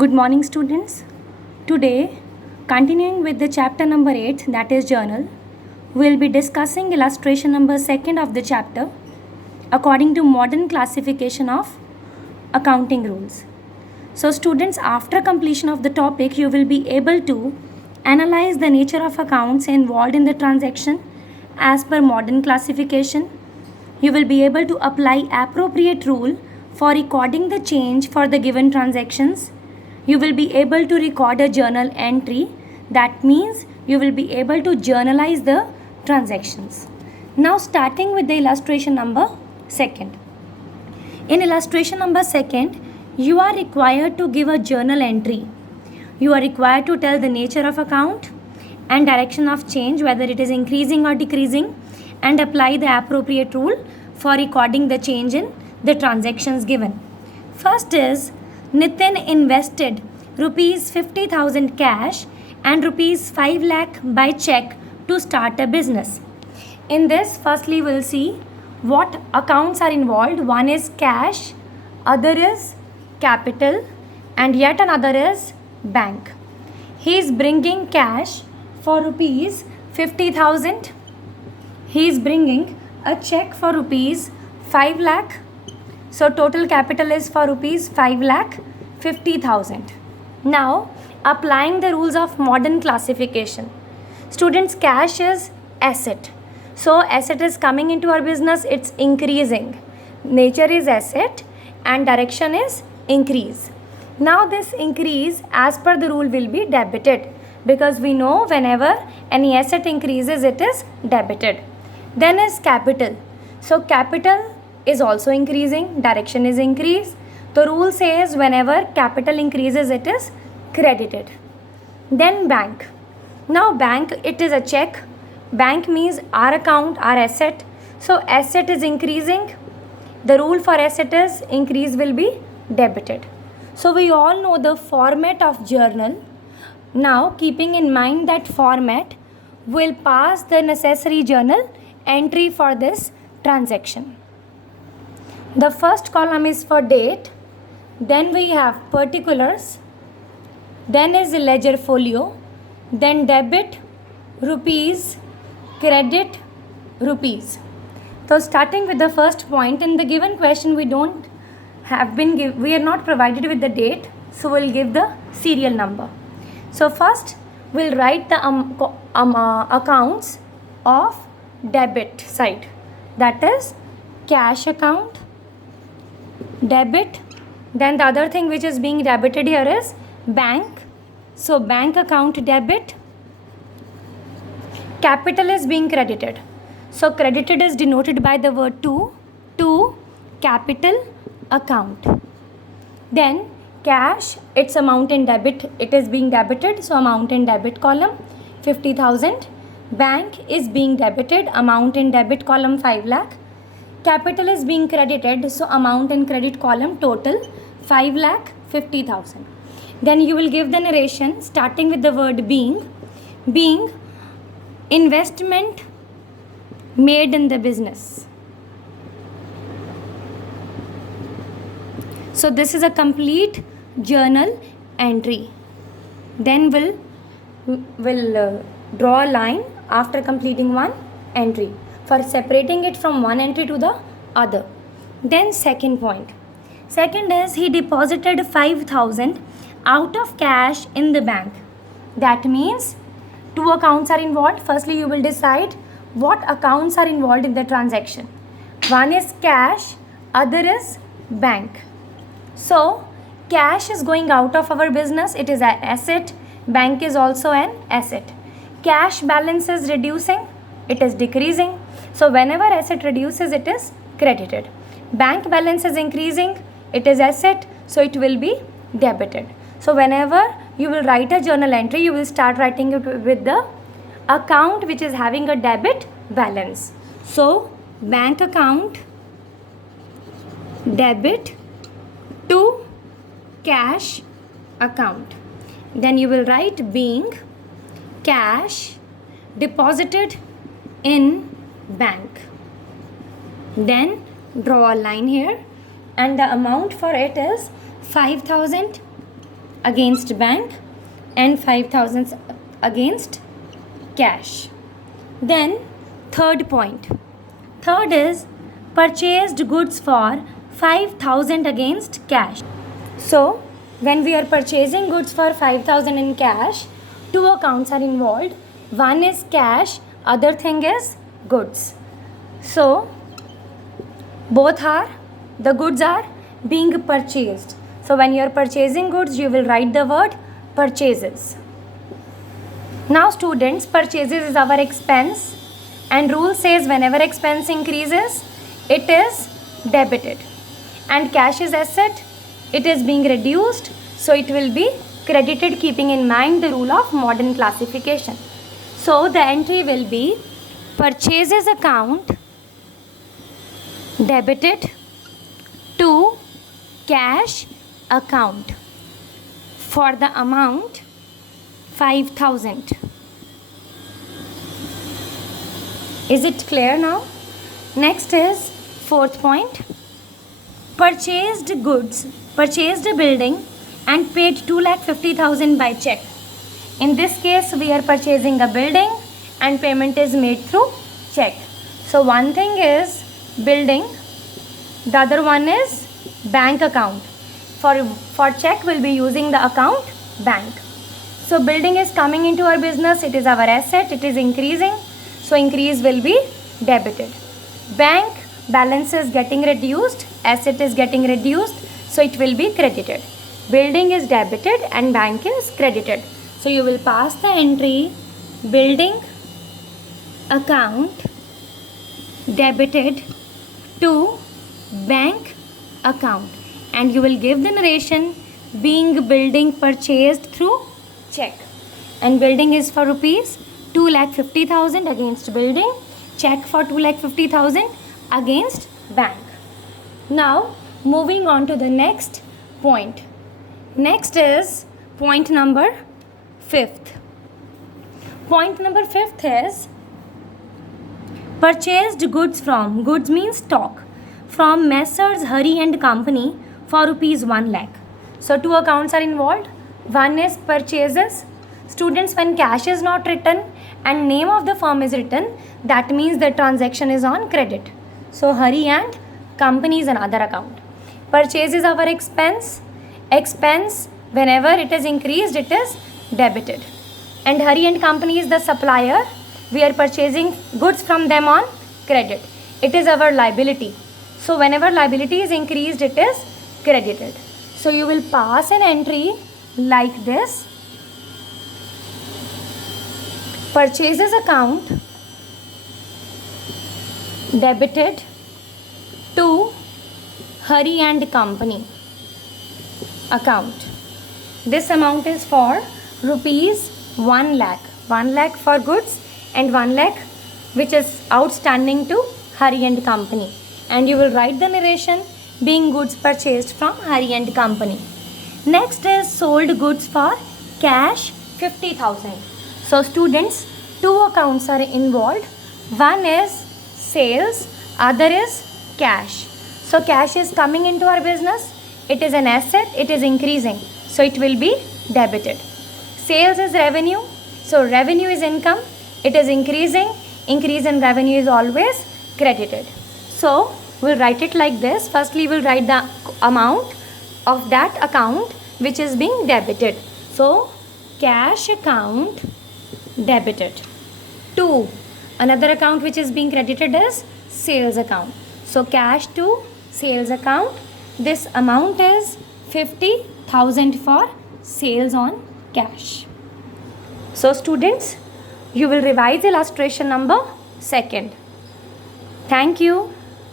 Good morning, students. Today, continuing with the chapter number 8, that is journal, we will be discussing illustration number 2 of the chapter according to modern classification of accounting rules. So, students, after completion of the topic, you will be able to analyze the nature of accounts involved in the transaction as per modern classification. You will be able to apply appropriate rule for recording the change for the given transactions. You will be able to record a journal entry. That means you will be able to journalize the transactions. Now starting with the illustration number 2. In illustration number 2, you are required to give a journal entry. You are required to tell the nature of account and direction of change, whether it is increasing or decreasing, and apply the appropriate rule for recording the change in the transactions given. First is Nitin invested rupees 50,000 cash and rupees 5 lakh by check to start a business. In this, firstly we'll see what accounts are involved. One is cash, other is capital, and yet another is bank. He is bringing cash for rupees 50,000. He is bringing a check for rupees 5 lakh. So total capital is for rupees 5 lakh 50,000. Now applying the rules of modern classification. Students, cash is asset. So asset is coming into our business, it's increasing. Nature is asset and direction is increase. Now this increase as per the rule will be debited, because we know whenever any asset increases it is debited. Then is capital. So capital is also increasing, direction is increase. The rule says whenever capital increases it is credited. Then bank. Now bank, it is a check. Bank means our account, our asset. So asset is increasing. The rule for asset is increase will be debited. So we all know the format of journal. Now keeping in mind that format, will pass the necessary journal entry for this transaction. The first column is for date, then we have particulars, then is ledger folio, then debit rupees, credit rupees. So starting with the first point, in the given question we are not provided with the date, so we'll give the serial number. So first we'll write the accounts of debit side, that is cash account, debit. Then the other thing which is being debited here is bank. So bank account debit. Capital is being credited. So credited is denoted by the word to capital account. Then cash, its amount in debit, it is being debited. So amount in debit column 50,000. Bank is being debited, amount in debit column 5 lakh. Capital is being credited, so amount in credit column total 5 lakh 50,000. Then you will give the narration starting with the word being investment made in the business. So this is a complete journal entry. Then we'll draw a line after completing one entry for separating it from one entry to the other. Then second point. Second is he deposited 5,000 out of cash in the bank. That means two accounts are involved. Firstly, you will decide what accounts are involved in the transaction. One is cash, other is bank. So cash is going out of our business, it is an asset. Bank is also an asset. Cash balance is reducing, it is decreasing. So whenever asset reduces, it is credited. Bank balance is increasing, it is asset, so it will be debited. So whenever you will write a journal entry, you will start writing it with the account which is having a debit balance. So bank account debit to cash account. Then you will write being cash deposited in bank. Then draw a line here and the amount for it is 5,000 against bank and 5,000 against cash. Then third point. Third is purchased goods for 5,000 against cash. So when we are purchasing goods for 5,000 in cash, two accounts are involved. One is cash, other thing is goods. So both are, the goods are being purchased. So when you are purchasing goods, you will write the word purchases. Now students, purchases is our expense, and rule says whenever expense increases, it is debited, and cash is asset, it is being reduced, so it will be credited, keeping in mind the rule of modern classification. So the entry will be purchases account debited to cash account for the amount 5,000. Is it clear now? Next is fourth point. Purchased goods, purchased a building and paid 2,50,000 by check. In this case, we are purchasing a building and payment is made through check. So one thing is building, the other one is bank account. For check, we'll be using the account bank. So building is coming into our business, it is our asset, it is increasing, so increase will be debited. Bank balance is getting reduced, asset is getting reduced, so it will be credited. Building is debited and bank is credited. So you will pass the entry building account debited to bank account, and you will give the narration being building purchased through check, and building is for rupees 2,50,000 against building, check for 2,50,000 against bank. Now moving on to the next point. Next is point number 5th. Point number 5th is purchased goods from, goods means stock, from Messrs Hari and Company for rupees 1 lakh. So two accounts are involved. One is purchases. Students, when cash is not written and name of the firm is written, that means the transaction is on credit. So Hari and Company is another account. Purchase is our expense. Expense, whenever it is increased, it is debited. And Hari and Company is the supplier. We are purchasing goods from them on credit. It is our liability. So whenever liability is increased, it is credited. So you will pass an entry like this. Purchases account debited to Hari and Company account. This amount is for rupees 1 lakh. 1 lakh for goods and 1 lakh which is outstanding to Hari and Company. And you will write the narration being goods purchased from Hari and Company. Next is sold goods for cash 50,000. So students, two accounts are involved. One is sales, other is cash. So cash is coming into our business. It is an asset, it is increasing. So it will be debited. Sales is revenue. So revenue is income. It is increasing. Increase in revenue is always credited. So we'll write it like this. Firstly, we'll write the amount of that account which is being debited. So cash account debited to another account which is being credited is sales account. So cash to sales account. This amount is 50,000 for sales on cash. So students, you will revise illustration number 2nd. Thank you.